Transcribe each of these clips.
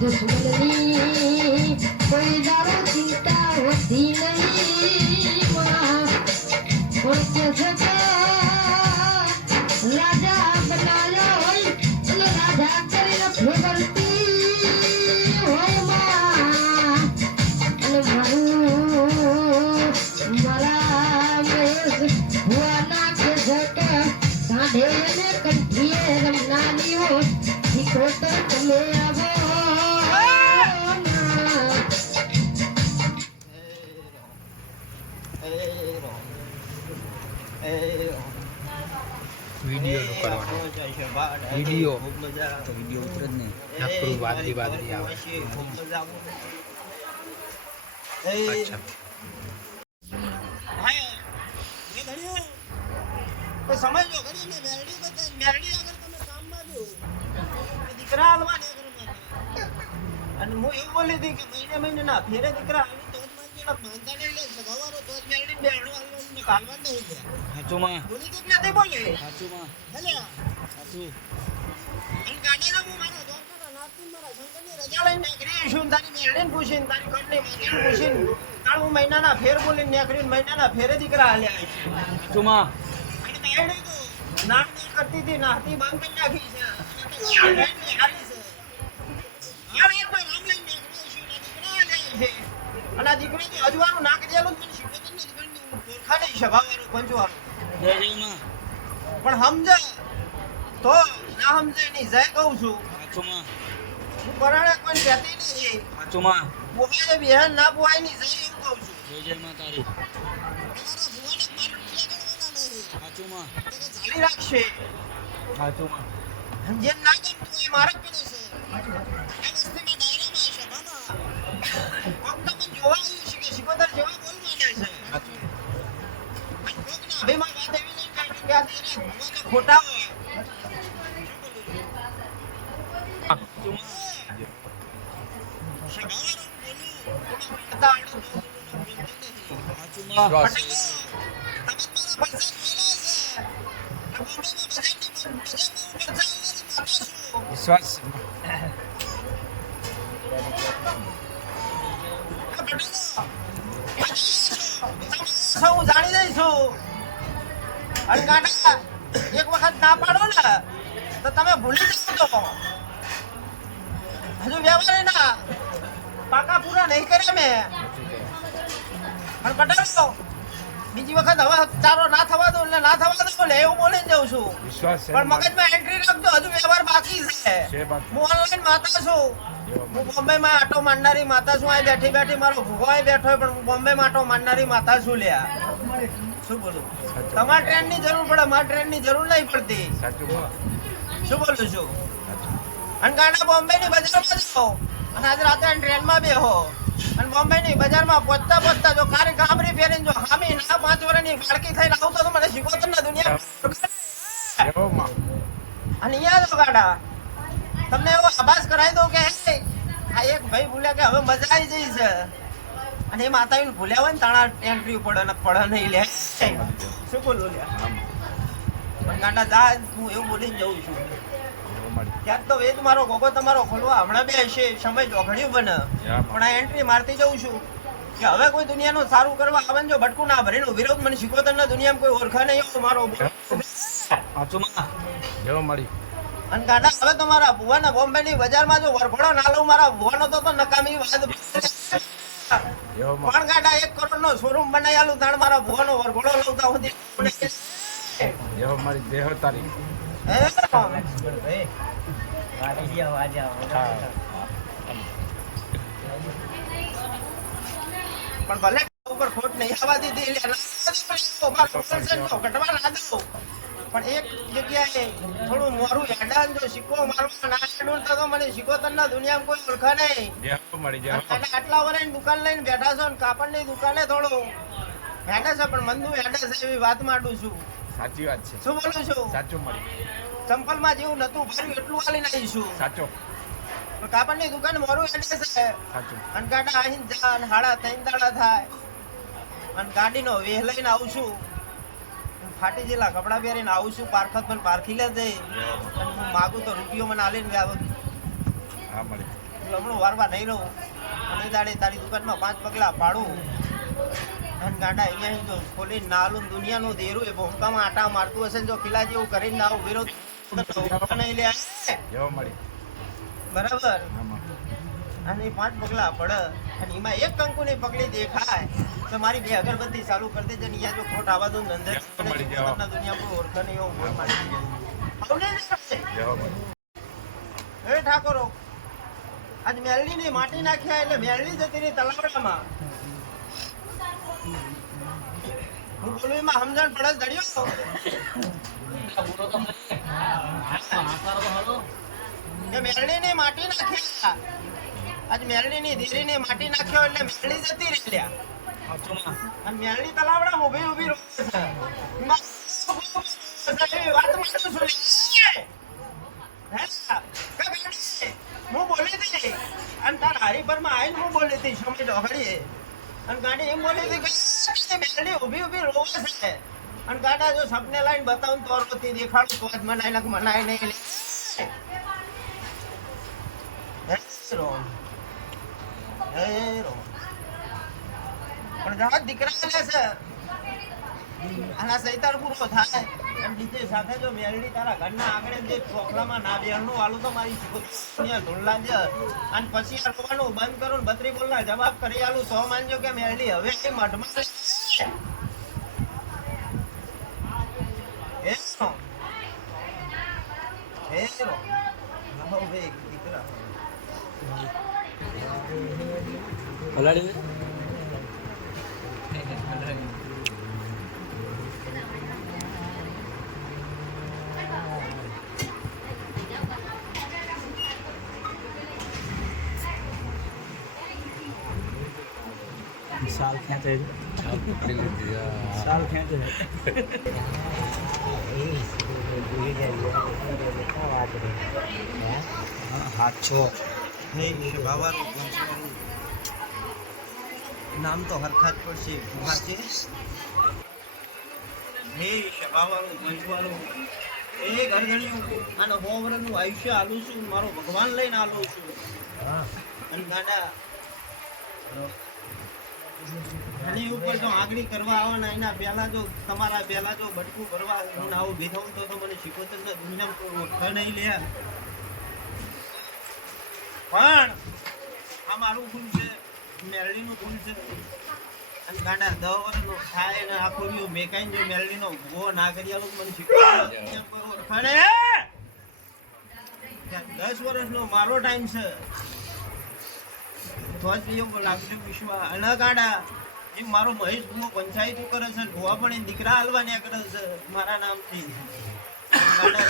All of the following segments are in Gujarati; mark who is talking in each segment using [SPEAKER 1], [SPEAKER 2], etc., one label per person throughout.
[SPEAKER 1] दुश्मनी कोई
[SPEAKER 2] दारू चिंता होती नहीं माँ और कैसे राजा बनाया हो राजा करे भगलती हो माँ मरा हुआ ना के झटका साढ़े
[SPEAKER 1] વીડિયો. તો વીડિયો ઉતરે જ નહીં. નકરું વાદળી વાદળી આવે. અચ્છા.
[SPEAKER 3] સમજો ઘણી મેં મેરડી મેરડી આગળ તમે કામમાં દો દીકરા હાલવા અને હું એવું બોલી હતી કે મહિને મહિને ના ફેરે દીકરા આવી તો જ માંગી માનતા નહીં લે. સગાવારો તો જ મેરડી બેડો કાલવા નહીં લે
[SPEAKER 1] સાચુમાં
[SPEAKER 3] બોલી કે નથી બોલે
[SPEAKER 1] સાચુમાં
[SPEAKER 3] ભલે
[SPEAKER 1] સાચું
[SPEAKER 3] અને ગાડીના હું મારા દ્વારકાના નાથની મારા છું મહિનાના ફેર દીકરા છે બાયડી તો નાક ના કરતી હતી નાહતી બંધ કરી નાખી છે છે. હાલ છું અને દીકરા લે છે. આ દીકરી તો અજવાળું નાક જેલું પણ ઓળખા નહીં સ્વભાવવાળું, પંચવાળું.
[SPEAKER 1] જય જયમાં.
[SPEAKER 3] પણ સમજે તો ના સમજે ની જય કહું છું. હું પરાણે કોઈ કહેતી નહીં
[SPEAKER 1] સાચુમાં
[SPEAKER 3] પોહાય બિહાન ના પોહાયની જય એવું કહું છું.
[SPEAKER 1] જય માં તારી. સાચુમાં
[SPEAKER 3] ચાલી રાખશે
[SPEAKER 1] સાચુમાં
[SPEAKER 3] અને જે ના તું એ મારે જ પડે છે. છું.
[SPEAKER 1] વિશ્વાસ
[SPEAKER 3] હું જાણી દઈશું અને કાકા એક વખત ના પાડો ને તો તમે ભૂલી જશો. તો હજુ વ્યવહાર ના. પાકા પૂરા નહીં કર્યા મેં. પણ પટેલો બીજી વખત હવે ચારો ના થવા દો એટલે ના થવા દો એટલે એવું બોલીને જાઉં છું. પણ મગજમાં એન્ટ્રી રાખજો હજુ વ્યવહાર બાકી છે. હું ઓનલાઈન માતા છું. હું બોમ્બેમાં આટો માંડનારી માતા છું. અહીં બેઠી બેઠી મારો ભૂગો બેઠો પણ હું બોમ્બેમાં આટો માંડનારી માતા છું લ્યા. શું બોલું? તમારે ટ્રેનની જરૂર પડે મારે ટ્રેનની જરૂર નહીં પડતી. શું બોલું છું? અને ગાડા બોમ્બેની બજારમાં જાઓ અને આજે રાત્રે ટ્રેનમાં બેહો. અને બોમ્બેની બજારમાં પહોંચતા પહોંચતા જો કારે ગામરી ફેરીને જો હામી ના પાંચ વર્ષની બાળકી થઈને આવતો તો મને શીખવતો ને દુનિયા અને અહીંયા જો ગાડા. તમને એવો આભાસ કરાવી દઉં કે હે, આ એક ભાઈ ભૂલ્યા કે હવે મજા આવી જઈ છે. અને એ માતાને ભૂલ્યા હોય ને તાણા એન્ટ્રી પડે ને પડે નહીં લે. શું બોલું લે પણ ગાંડા જા હું એવું બોલીને જઉં છું. ક્યાંક તો વેદ મારો ગોગો તમારો ખોલવા. હમણાં બે હશે સમય જોઘડ્યું બને. પણ આ એન્ટ્રી મારતી જઉં છું. કે હવે કોઈ દુનિયાનું સારું કરવા આવે જો ભટકું ના ભરીને ઊભી રહું મને શીખવતર ના દુનિયામાં કોઈ ઓળખા નહીં એવો મારો
[SPEAKER 4] મારી
[SPEAKER 3] અને ગાડા હવે તો મારા ભુવાના બોમ્બેની બજારમાં જો વરઘોડો ના લઉં મારા ભુવાનો તો નકામી વાત પણ એક કરોડ નો શોરૂમ બનાવી તાણ મારા ભુવાનો વરઘોડો લઉં તા સુધી
[SPEAKER 4] મારી દેહ તારી
[SPEAKER 3] પણ ભલે ઉપર ખોટ નહીં આવવા દીધી એટલે કટવા ના દઉં. પણ એક જગ્યાએ થોડું મોરું હેડાન જો સિક્કો મારવા ના હેડું તો મને મને સિકોતરના દુનિયામાં કોઈ ઓળખા નહીં. આટલા વર્ષની દુકાન લઈને બેઠા છો ને કાપડની દુકાને થોડું હેડે છે પણ મંદુ હેડે છે એવી વાત માંડું છું.
[SPEAKER 4] સાચી વાત છે.
[SPEAKER 3] શું બોલું છું?
[SPEAKER 4] સાચું મારી
[SPEAKER 3] ચંપલમાં જેવું નતું ભર્યું એટલું આલીને નાખીશું
[SPEAKER 4] સાચો.
[SPEAKER 3] કાપડની દુકાન મોરું હેડે છે.
[SPEAKER 4] સાચું.
[SPEAKER 3] અને ગાડા અહીં જા અને હાડા ત્રણ દાડા થાય. અને ગાડીનો વેહ લઈને આવું છું. ફાટી જેલા કપડાં પહેરીને આવું છું પારખત પણ પારખી લે જઈ અને હું માગું તો રૂપિયો મને આલીને
[SPEAKER 4] ને મારી
[SPEAKER 3] હમણાં વારવા નહીં રહું. અને દાડે તારી દુકાનમાં પાંચ પગલા પાડું. અને ગાંડા અહીંયા જો ખોલી નાલું દુનિયાનું દેરું એ ભોંકામાં આટા મારતું હશે ને જો પેલા જેવું કરીને ના આવું વિરોધ નહીં લે. બરાબર? અને પાંચ પગલા પડે. અને એમાં એક કંકુની પગલી દેખાય. તો મારી બે અગરબત્તી ચાલુ કરી દેજો ને અહીંયા જો ખોટ આવા દો ને અંદર દુનિયા કોઈ ઓળખે નહીં એવો ભોળ મારી દેજે. આવને જ કરશે.
[SPEAKER 4] એવો મારી
[SPEAKER 3] હે ઠાકોરો આજ મેલડીની માટી નાખ્યા એટલે મેલડી જતી રહી તલાવડામાં. બોલું એમાં સમજણ પડે કે માટી આજ મેરડીની ધીરીની માટી નાખ્યો એટલે મેરડી જતી રહી લ્યા તલાવડા છું. લે. હે? બોલી હતી. અને તાર હરિપરમાં આવીને હું બોલી હતી સમય ઢોકળીએ અને ગાડી એમ બોલી હતી કે મેરડી ઊભી ઊભી રોવે છે. અને ગાડા જો સપને લાઈન બતાવું તો રોતી દેખાડું, તો મનાય ને રોમ. હે રોમ. પણ દીકરા છે. આના સૈતાન પૂરો થાય. એમ સાથે જો મેળડી તારા ઘરના આગળ જે છોકરામાં ના આલું તો મારી દુનિયા ઢોલલા અને પછી આ બંધ કરું ને જવાબ કરી આલું સો માનજો કે મેળડી હવે એ મઢમાં રો. હે રો. લાવો દીકરા.
[SPEAKER 1] ખેંચે સાલ ખેંચે હાથ છો
[SPEAKER 3] હે બાવાનું પંચવાનું નામ તો હરખાત પડશે ભૂખા છે. હે બાવાનું પંચવાનું એ ગરગણિયું અને સો વર્ષનું આયુષ્ય આલું છું મારો ભગવાન લઈને આલું છું. અને ગાડા એની ઉપર જો આગળી કરવા આવવાના એના પહેલા જો તમારા પહેલા જો બટકું ભરવા હું આવું બેઠો તો તો મને શીખોતર તો દુનિયામાં નહીં લે પણ આ મારું શું છે. મેરડીનું ભૂલ છે. અને ગાંડા દહ વર્ષનો થાય ને આખો રહ્યો મેકાઈને જો મેરડીનો ભૂવો ના કરી આલું મને શીખવાડે. દસ વર્ષનો મારો ટાઈમ છે. તો જ એવું લાગશે વિશ્વા અને ગાડા. એ મારો મહેશ ગુમો પંચાયત કરે છે ગોવા પણ એ દીકરા હાલવા નીકળે છે મારા નામથી. ગાડા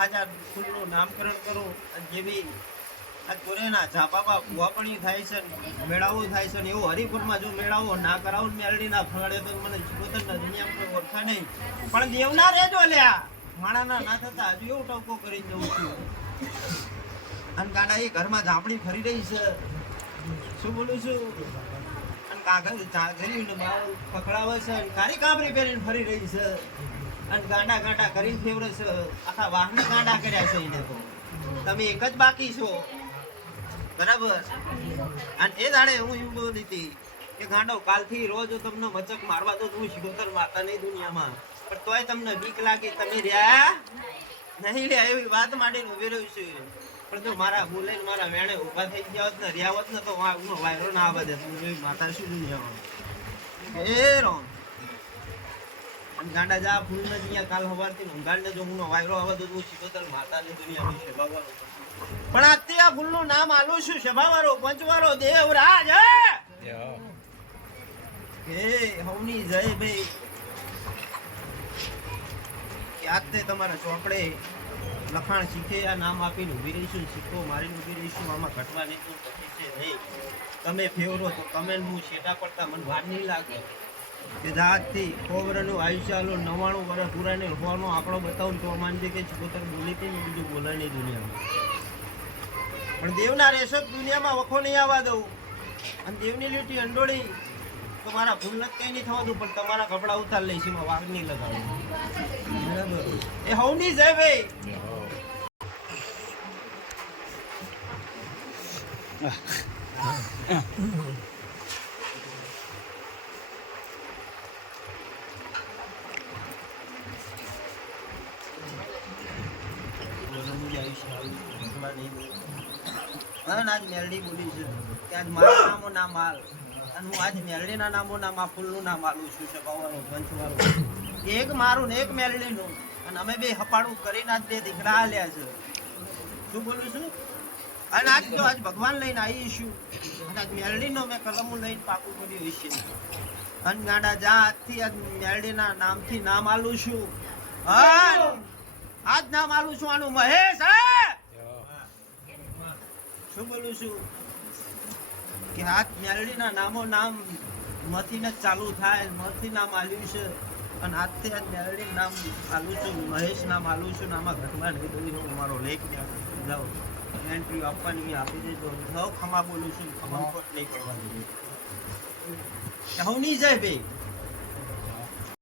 [SPEAKER 3] આજ આ ફૂલનું નામકરણ કરું અને જે બી આ કોરેના ઝાપાપા ભૂવા પણ ઈ થાય છે મેળાવો થાય છે ને હરિપુરમાં જો મેળાવો ના કરાવો ને મેળડી ના તો મને જીવોતરના દુનિયામાં કોઈ ઓળખા નહીં. પણ દેવના રેજો લ્યા, માણાના ના થતા, હજુ એવું ટવકો કરીને જઉં છું. અને ગાડા એ ઘરમાં ઝાપડી ફરી રહી છે. શું બોલું છું? અને કાગળ ને બાવળ પકડાવે છે અને કાળી કાબરી પહેરીને ફરી રહી છે. અને ગાંડા ગાંડા કરીને ફેવરે છે. આખા વાહને ગાંડા કર્યા છે એને તો. તમે એક જ બાકી છો. બરાબર? અને એ દાડે હું એવું બોલી હતી કે, ગાંડો, કાલથી રોજ તમને મચક મારવા તો હું શિકોતર માતા નહીં દુનિયામાં. પણ તોય તમને બીક લાગે, તમે રહ્યા નહીં રહ્યા એવી વાત માંડીને ઊભી રહ્યું છું. પણ જો મારા બોલે મારા વેણે ઊભા થઈ ગયા હોત ને, રહ્યા હોત ને તો આ વાયરો ના આવવા દે માતા શું દુનિયામાં. એ રોમ. ગાંડા જા ફૂલ ને અહીંયા કાલ સવારથી ઊંઘાડને જો હું વાયરો આવે તો માતા શિકોતર માતાની દુનિયામાં છે. ભગવાન પણ આજથી આ ફૂલનું નામ આલું છું સભાવાળો પંચવાળો દેવરાજ, હે! હવની જય ભાઈ. કે તે તમારા ચોકડે લખાણ શીખે, આ નામ આપીને ઊભી રહીશું, શીખો, મારીને ઊભી રહીશું, આમાં ઘટવા નહીં, તો પછી છે નહીં. તમે ફેવરો તો તમે હું છેટા પડતા મને વાર નહીં લાગે. કે જાતથી સો વર્ષનું આયુષ્ય આલો નવાણું વર્ષ પૂરા ને હોવાનો આંકડો બતાવું તો માનજે કે છોતર બોલી હતી ને બીજું બોલાય નહીં દુનિયામાં. પણ દેવના રેશક દુનિયામાં વખો નહીં આવવા દઉં. અને દેવની લીટી અંડોળી, તો મારા ભૂલ કઈ નહીં થવાનું પણ તમારા કપડા ઉતાર લઈશ, એમાં વાઘ નહીં લગાવું બરાબર એ હવની જય ભાઈ. હવે આજ મેલડી બોલી છે ત્યાં મારા નામો નામ હાલ અને હું આજ મેલડીના નામો નામ આ ફૂલનું નામ આલું છું, સભાવાળો, પંચવાળો. એક મારું ને એક મેલડીનું અને અમે બે હપાડું કરીને આજ બે દીકરા આલ્યા છે. શું બોલું છું? અને આજ જો આજ ભગવાન લઈને આવીશું અને આજ મેલડીનો મેં કલમો લઈને પાકું કર્યું છે અને ગાડા જાતથી આજ મેલડીના નામથી નામ આલું છું. આજ નામ આલું છું આનું મહેશ, હે! શું બોલું છું કે આ મેલડીના નામો નામ મથી ને ચાલુ થાય, મથી નામ આલ્યું છે અને આજથી આજ મેલડી નામ આલું છું, મહેશ નામ આલું છું આમાં ઘટમાં નહીં દઉં હું મારો લેખ જાઓ એન્ટ્રી આપવાની આપી દેજો નવ ખમા બોલું છું, ખમા નહીં કરવા દેજો હું નહીં જાય ભાઈ.